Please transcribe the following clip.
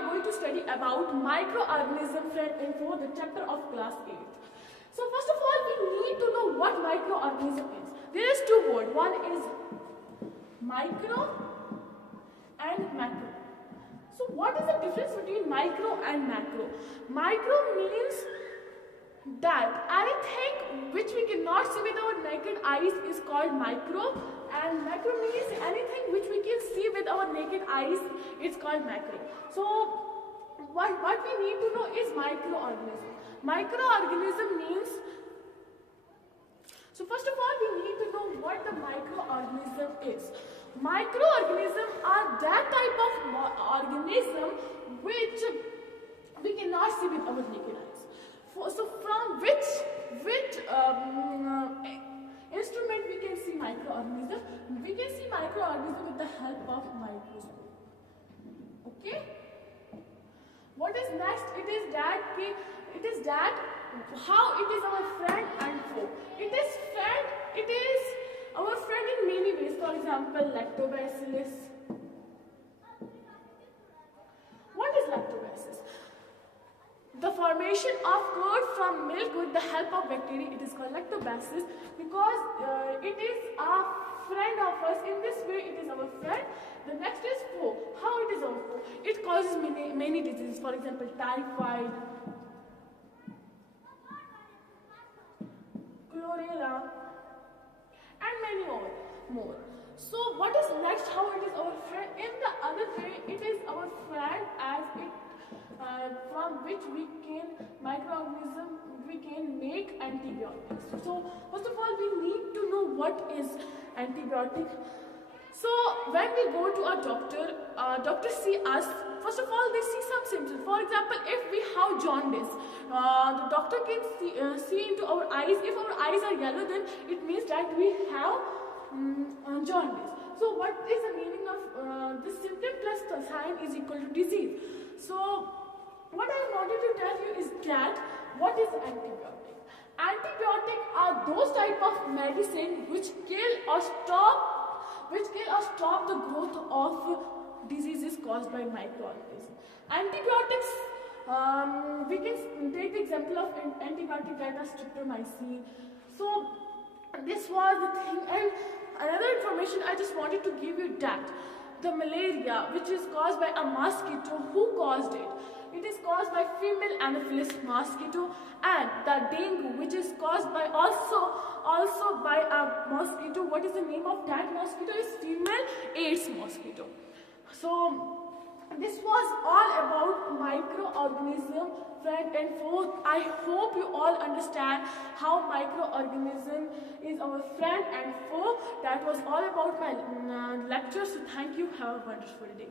are going to study about microorganism for the chapter of class 8. So first of all, we need to know what microorganism is. There is two words. One is micro and macro. So what is the difference between micro and macro? Micro means that anything which we cannot see with our naked eyes is called micro, and macro means anything which we can see with our naked eyes is called macro. So what we need to know is microorganism. Microorganism means, so first of all we need to know what the microorganism is. Microorganisms are that type of organism which we cannot see with our naked eyes. So from which instrument we can see microorganism? We can see microorganism with the help of microscope. Okay. What is next? It is that how it is our friend and foe. It is our friend in many ways. For example, lactobacillus. What is lactobacillus? The formation of curd from milk with the help of bacteria, it is called lactobacillus because it is a friend of us. In this way, it is our friend. The next is foe. How it is our foe? It causes many diseases. For example, typhoid, chlorella, and many more. So what is next? How it is our friend? In the other way, it is our friend as it from which we can make antibiotics. So first of all, we need to know what is antibiotic. So when we go to a doctor see us. First of all, they see some symptoms. For example, if we have jaundice, the doctor can see into our eyes. If our eyes are yellow, then it means that we have jaundice. So what is the meaning of the symptom plus the sign is equal to disease? So what I wanted to tell you is that what is antibiotic? Antibiotic are those type of medicine which kill or stop the growth of diseases caused by microorganisms. Antibiotics, we can take the example of antibiotic that is streptomycin. So this was the thing. And another information I just wanted to give you that the malaria, which is caused by a mosquito, who caused it? It is caused by female Anopheles mosquito, and the dengue, which is caused by also by a mosquito. What is the name of that mosquito? Is female AIDS mosquito. So this was all about microorganism, friend and foe. I hope you all understand how microorganism is our friend and foe. That was all about my lecture. So thank you. Have a wonderful day.